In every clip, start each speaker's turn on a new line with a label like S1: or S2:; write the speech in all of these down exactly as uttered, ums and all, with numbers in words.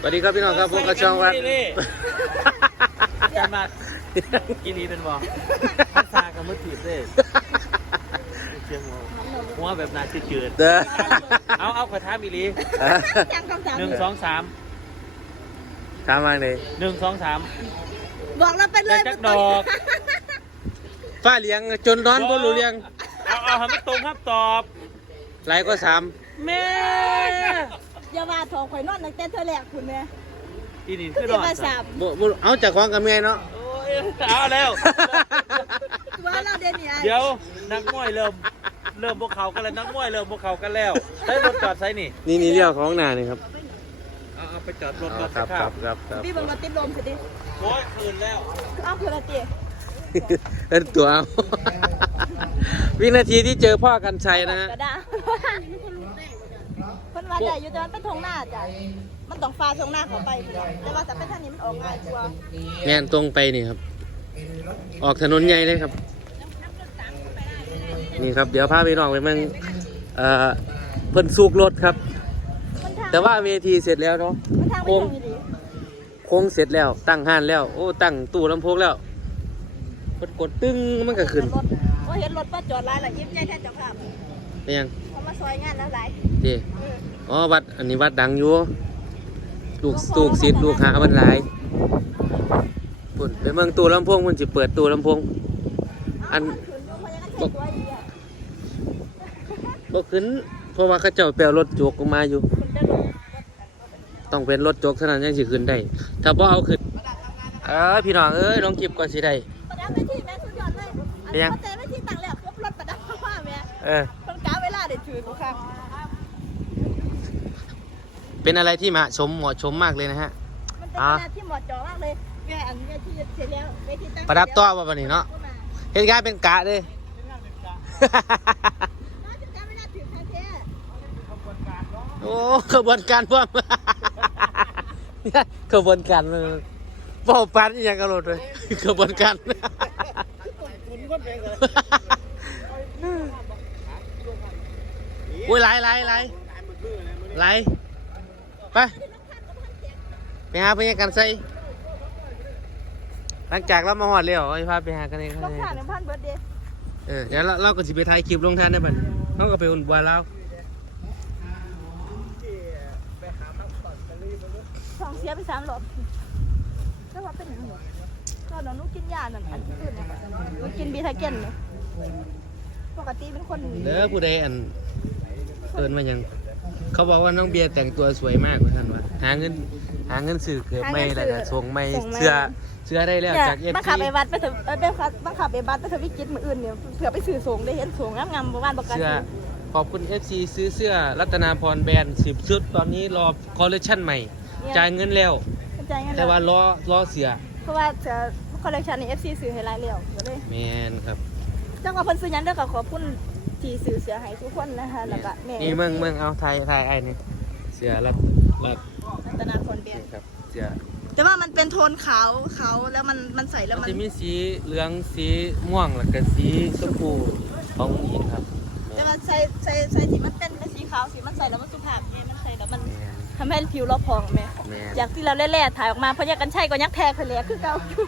S1: วัสดีครับพี่น้องครับพวกกระชองวัด
S2: จำมากินดีเป็นบ่ภาษากับมือถือเลยเชียงหัวแบบนาจืดจืดเอาเอาขอท้ามิลีหนึ่งสองสาม
S1: ถามมาเลย
S2: หนึ่งสองสาม
S3: บอกเราไปเลย
S2: จักดอก
S1: ฝ้าเลี้ยงจนร้อนบนหลูเลี้ยง
S2: เอาเอาให้มันตรงครับตอบ
S1: ไรก็สาม
S2: แม่
S3: อย่าว่าถอข่อยนอนตั้งแต่เธอแหลกคุณแม่
S2: อีนี่คือนอน
S1: บุเอาจากควางกับเมียเนาะ
S2: เอาแล้ว
S3: ว่าเราเด่นนี่
S2: เดี๋ยวนักมวยเริ่มเริ่มพวกเขากันแล้วนักมวยเริ่มพวกเขากันแล้วใช้รถจอดใช้นี่
S1: นี่นี่เลี้ยวของหน้านี่ครับ
S2: เอาไปจอดรถรถ
S1: ครับครับครับ
S3: พี่บังมาติดลมสิดิ
S2: โอ้ยคืนแล้ว
S3: อ้าวคืนละตี
S1: เอ็นตัวเอาวินาทีที่เจอพ่อกันชัยนะฮะ
S3: คนว่าได้อยู่แต่มันเป็นทงหน้าจ้ะมันต้องฟ้าทงหน้าเขาไปแต่ว่าจะเป็นท่านี้มันออกง่ายกว่า
S1: แง่นตรงไปนี่ครับออกถนนใหญ่เลยครับนี่ครับเดี๋ยวพาไปน้องไปมั่งเอ่อเพิ่นสูกรถครับแต่ว่าเวทีเสร็จแล้วเนาะโค้งโค้งเสร็จแล้วตั้งห้านแล้วโอ้ตั้งตู้ลำโพงแล้วกดกดตึ้งมันก็ขึ้น
S3: ว่าเห็นรถป้าจอดร้านละยิ้มใจแทนเจ้าภาพ
S1: เป็นยัง
S3: เขามาซอยงานแล้วไร
S1: ดีอ๋อวัดอันนี้วัดดังอยู่ลูกลูกศิษย์ลูกหามันหลายปุ่นไปเมืองตู้ลำโพงมันจะเปิดตู้ลำโพงอันบอกบอกขึ้นเพราะว่าเขาเจ้าแปลรถโจกออกมาอยู่ต้องเป็นรถโจกเท่านั้นยังสิขึ้นได้ถ้าพอเอาขึ้นเออพี่น้องเอ้ยลองจิบก่อนสิได้
S3: ประดับไปที่แม่สุดยอดเลยอันนี้เขาเจอไม่ที่ต่างแล้วครบรถประดับข้าวผ้าแม่
S1: เออ
S3: คนกาเวลาเด็ดถือทุกครั้ง
S1: เป็นอะไรที่มาชมเหมาะชมมากเลยนะฮะ
S3: มันเป็นอะไรที่เหมาะเจาะมากเลยแม่อันนี้ที่เสร็จแล้วเวทีตั้ง
S1: ประดับตัวว่าวันนี้เนาะเหตุการณ์เป็นกะเลยโอ้ขบวนการพวกขบวนการเลยเป่าปันยังกระโดดเลยขบวนการอุ้ยไหลไหลไหลไหลไปไปหาไปยังกันใส่หลังจากเรามาหอดเร็วไอ้พาไปหากันเอง
S3: ลงทานหนึ่งพันเบิร์ดเดย์
S1: เออเดี๋ยวเราก็จะไปถ่ายคลิปลงทานได้บ้างเขาก็ไปอุ่นบัวเรา
S3: สองเสียไปสามหลอดแล้วว่าเป็นยังไงก็น้องนุ๊กกินยาหนึ่งอันที่ขึ้นเนี่ยนุ๊กกินบีทาเกนเนี่ยปกติเป็นคน
S1: เด้อผู้ใดอันเอิญมายังเขาบอกว่าน้องเบียร์แต่งตัวสวยมากท่านว่าหาเงินหาเงินสื่อเกือบไม่แล้วก็ส่งไม่เสื้อเสื้อได้แล้วจากเอฟซี
S3: บังคับไปวัดไปถึงเออบังคับไปวัดไปถึงวิกฤตมืออื่นเนี่ยเผื่อไปสื่อส่งได้เห็นส่งงามงามประมาณประกัน
S1: เสื้อขอบคุณ เอฟ ซี ซื้อเสื้อรัตนาพรแบรนด์สิบชุดตอนนี้รอคอลเลคชั่นใหม่จ่ายเงินแล้วแต่ว่ารอรอเสื้อ
S3: เพราะว่าเสื้อคอลเลคชันใน เอฟ ซี ซื้อให้หลายแล้วเลย
S1: แมนครับ
S3: จังหวะเพิ่นซื้อยันเด้อก็ขอบคุณที่ซื้อเสื้อให้ทุกคนนะคะแล้วก็แม่
S1: นี่เมืองเมืองเอาไทยไทยไอ้นี่เสื้อรัต
S3: รัตนาพรแบรนด์
S1: ครับเสื้อ
S3: แต่ว่ามันเป็นโทนขาวขาวแล้วมันมันใส่แล้วมัน
S1: จะมีสีเหลืองสีม่วงแล้วก็สีชมพูของอีกครับ
S3: แต่ว่าใส่ใส่ใส่ที่มันเป็นสีขาวสีมันใส่แล้วมันสุภาพไงมันใส่แล้วมันทำให้ผิวเราผ่องไหมอยากที่เราแล่ๆถ่ายออกมาเพราะอยากกันใช่ก็ยักแทกเลยคือเก่าอยู่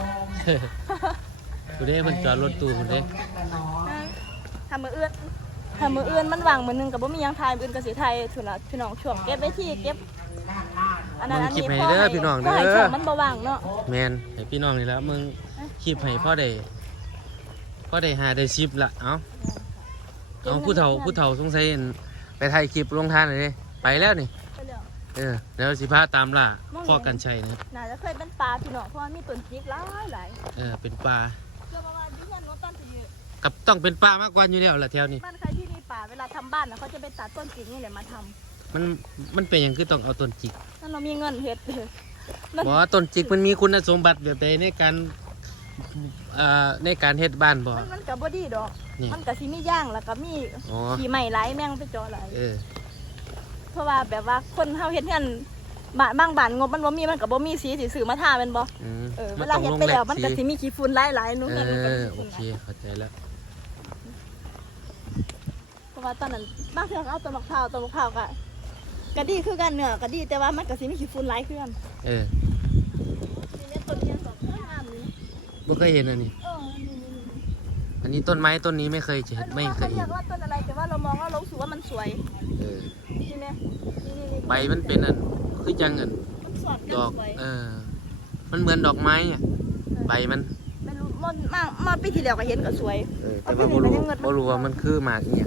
S1: คุณได้มันจอดรถตู้คุณได้
S3: ทำมือเอื้อนทำมือเอื้อนมันวางมือนึงกับบ่มียังถ่ายมืออื่นกับสีไทยถุนละพี่น้องช่วงเก็บไว้ที่เก็บ
S1: อันนั้นอันนี้พ่อให้พี่น้องเด้อ
S3: ช่วงมันบ่วางเนาะ
S1: แมนให้พี่น้องนี่แล้วมึงคลิปให้พ่อได้พ่อได้หาได้ชิปละเอ้าเอาผู้เฒ่าผู้เฒ่าสงสัยไปถ่ายคลิปลงทานเลยไปแล้วนี่เออแล้วสิพาตามล่าพ่อกันชัยนะ
S3: น่าจะเคยเป็นปลาพี่น้องเพราะมีต้นจิกหลายหลาย
S1: เออเป็นปลา
S3: ประมาณที่เงินโน้ตต้นจะเยอะ
S1: กับต้องเป็นปลามากกว่าอยู่แล้วแหละแถวนี้
S3: บ้านใครที่มีป่าเวลาทำบ้านนะเขาจะไปตัดต้นจิกนี่แหละมาท
S1: ำมันมันเป็นอย่างคือต้องเอาต้นจิก
S3: นั่นเรามีเงินเฮ็ด
S1: บอกว่าต้นจิกมันมีคุณสมบัติแบบใดในการอ่าในการเฮ็ดบ้านบ่
S3: มันกับบอดี้ดอกมันกับซีมีย่างแล้วก็มีขี่ใหม่ไหลแมงไปจ่อไหลเพราะว่าแบบว่าคนเฮาเฮ็ดกันบ้านบางบ้านงบมันบ่มีมันกับบ่มีสีสีสื่อมาทาเป็นบ่เออเวลาเฮ็ดไปแล้วมันกับซีมีขี้ฝุ่นหลายๆนู้นกัน
S1: เออโอเคเข้าใจแล้ว
S3: เพราะว่าตอนนั้นบางเทื่อเอาต้นมะพร้าวต้นมะพร้าวก็กะดีคือกันเนื้อกะดีแต่ว่ามันก็สิมีขี้ฝุ่นหลายคือกัน
S1: เออ
S3: นี่เนี่ยต้นเนี้ยสองต้นงามนี่
S1: บ่เคยเห็นอันนี้
S3: เออนี่นี่นี่
S1: อันนี้ต้นไม้ต้นนี้ไม่เคยเห็นไม่เคย
S3: เรี
S1: เห็
S3: ย
S1: น
S3: กว่าต้นอะไรแต่ว่าเรามองว่าเรารู้สึกว่ามันสวย
S1: เออ
S3: นี่ไหมนี่นี่นี่
S1: ใบมันเป็นอันคือจังอัน
S3: มันสอด
S1: ด
S3: กั
S1: อน ก
S3: สวย
S1: เออ มันเหมือนดอกไม้อ่ะใบมัน
S3: ไม่รู้มันมามาปีที่แล้วก็เห็นก็สวย
S1: เออแต่ว่าบ่รู้บ่รู้ว่ามันคือหมากเนี่ย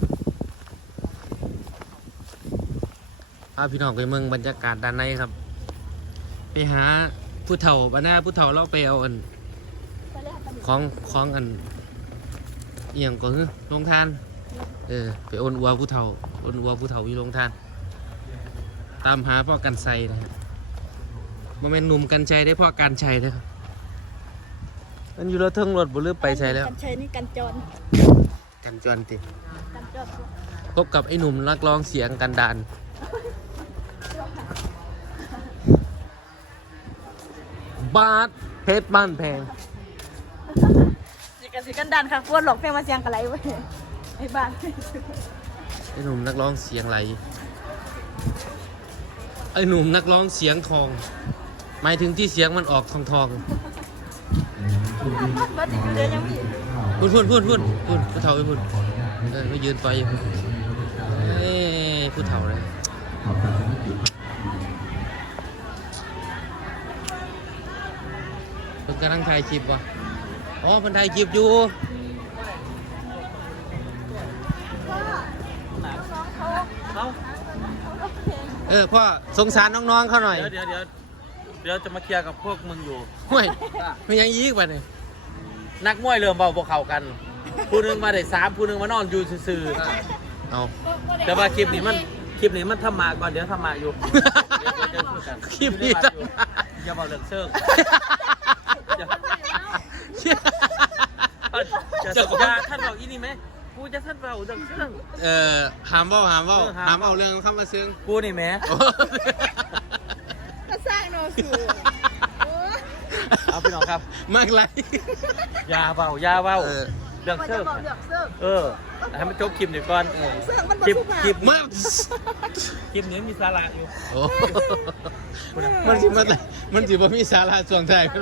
S1: พาพี่น้องไปเมืองบรรยากาศด้านในครับ ไปหาผู้เฒ่าบ้านหน้าผู้เฒ่าเราไปเอาอันของของอันเอียงก็คือโรงทาน เออไปโอนอัวผู้เฒ่าโอนอัวผู้เฒ่าอยู่โรงทาน ตามหาพ่อกันชัยนะฮะโมเมนต์หนุ่มกันชัยได้พ่อกันชัยนะครับมันอยู่รถเทิงรถบุลือไปใช่แล้ว
S3: กันเชยนี่กันจร
S1: กันจวนติ
S3: กันจร
S1: พบกับไอ้หนุ่มนักร้องเสียงกันดานบาทเพชรบ้านแพง
S3: สิกันสิกันดันค่ะพวดหลอกเพลงมาเสียงกันไรเว้ยไอ้บ้าน
S1: ไอ้หนุ่มนักร้องเสียงไหลไอ้หนุ่มนักร้องเสียงทอง หมายถึงที่เสียงมันออกทองทอง
S3: มาติดอยู่เดี๋ยวยังมี
S1: พูดพูดพูดพูดพูดผู้เฒ่าไปพูดเออไปยืนไปอยู่เอ้ยผู้เฒ่าเลยเพิ่นกำลังถ่ายคลิปวะอ๋อเพิ่นถ่ายคลิปอยู่
S2: เอา
S1: เออพ่อสงสารน้องๆเขาหน่อย
S2: เดี๋ยวเดี๋ยวเดี๋ยวเดี๋ยวจะมาเคลียร์กับพวกมึงอยู่
S1: ห่วยมันยังยีกว่าเนี่ย
S2: นักมวยเริ่มเบาพวกเขากัน ผู้หนึงมาได้สามผู้หนึงมานอนอยู่ซื่อ
S1: เอา
S2: ๆแต่ว่าคลิปนี้มันคลิปนี้มันทำมาก่อนเดี๋ยวทำมาอยู่เดี๋ยวเดี๋ยวพูดกัน
S1: คลิปนี้ทำไม
S2: อย่าบอกเรื่องเชิงอย่าจะสัญญาท่านบอกอีนี่ไหมกูจะท่านเบาเรื่องเชิง
S1: เอ่อหามเว่าหามเว่า
S2: เออหาม
S1: หามเว่าเรื่องคำว่าซึ้ง
S2: กูนี่แหม
S1: โอ้
S3: ก็สร้างโนสู
S2: เอาพี่น้องครับ
S1: มากไร
S2: อยาเบาอยาเบา
S1: เออ
S2: เรื่อง
S3: มัน
S2: เชิ
S3: จะ
S2: ง
S3: บอกเลือกเสื้อ
S2: เออให้มันจบคลิปนี้ก่อน
S1: เออ
S3: เสื้อมันบ
S2: คลิป
S3: สุภาพ
S2: คลิป
S1: มา
S2: คลิปนี้มีสาระอยู่
S1: โอ้มันสิมันมันสิบ่มีสาระส่วงไทาย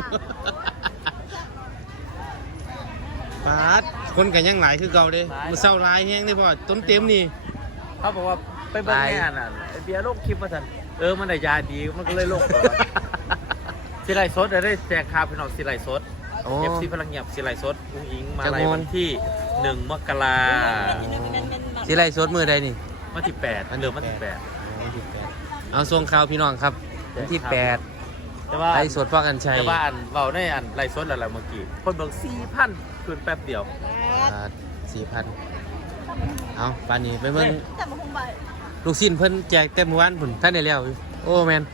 S1: ปาดคนกันยังหลายคือเก่าเด้มือเศร้าหลายแห้งได้พ่อต้นเต็มนี่
S2: เขาบอกว่าไปเบิ่งแม่น่ะไอเบียร์โรคคลิปมาสันเออมันได้ยาดีมันก็เลยโรคสิไลสดได้แจกข่าวพี่น้องสิไลสด
S1: โอ้
S2: เอฟซีพลังเงียบสิไลสดอุ้งอิงมา
S1: จะ
S2: ไล
S1: งอน
S2: วันที่หนึ่งมกรา
S1: สิไรสดมือใดนี่
S2: วันที่แปดอันเดิมวันที่แปด
S1: เอาส่งข่าวพี่น้องครับวันที่แปด
S2: แต่ว่า
S1: ไอ้สดพ่อกันชัย
S2: แต่ว่าอันเราในอันไลสดอะไรเมื่อกี้คนเบิ่งสี่พันคืนแป๊บเดียว
S1: สี่พันเอาปานนี้ไปเบิ่ง
S3: แต่มาคงใบ
S1: ลูกศิษย์เพิ่นแจกเต็มหมู่บ้านพุ่นท่านได้แล้วอยู่โอ้แมน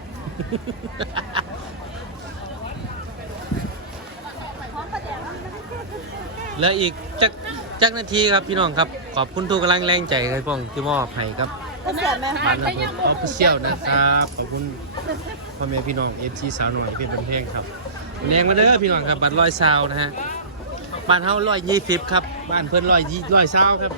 S1: เหลืออีกจักจักนาทีครับพี่น้องครับขอบคุณทุกกำลังแรงใจครับพ่องที่มอบให้ครับ
S3: ก็เสียไหม
S1: บ้านนะครับออฟฟิเชียลนะครับขอบคุณพ่อแม่พี่น้องเอฟซีสาวหน่อยเพื่อนเพลงครับแรงมาเด้อพี่น้องครับบัตรร้อยซาวนะฮะบ้านเฮาร้อยยี่สิบครับบ้านเพิ่นร้อยยี่ร้อยซาวครับ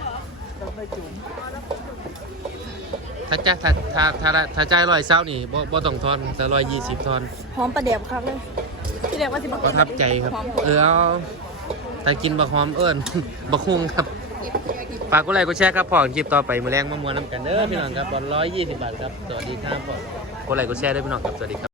S1: ถ้าจ้าถ้าถ้าถ้าถ้าจ่ายร้อยซาวนี่บ่บ่ต้องทอนแต่ร้อยยี่สิบทอน
S3: หอมประเดี๋ยวครับเลยที่เรียกว่าสิบ
S1: ประทับใจครับ เออเอาถ้ากินบักหอมเอิ้น บักฮุงครับฝากกดไลค์กดแชร์ครับพ่อคลิปต่อไปมื้อแรงมามวนน้ำกันเด้อพี่น้องครับบอลร้อยยี่สิบบาทครับสวัสดีครับพ่อกดไลค์กดแชร์ด้วยพี่น้องครับสวัสดีครับ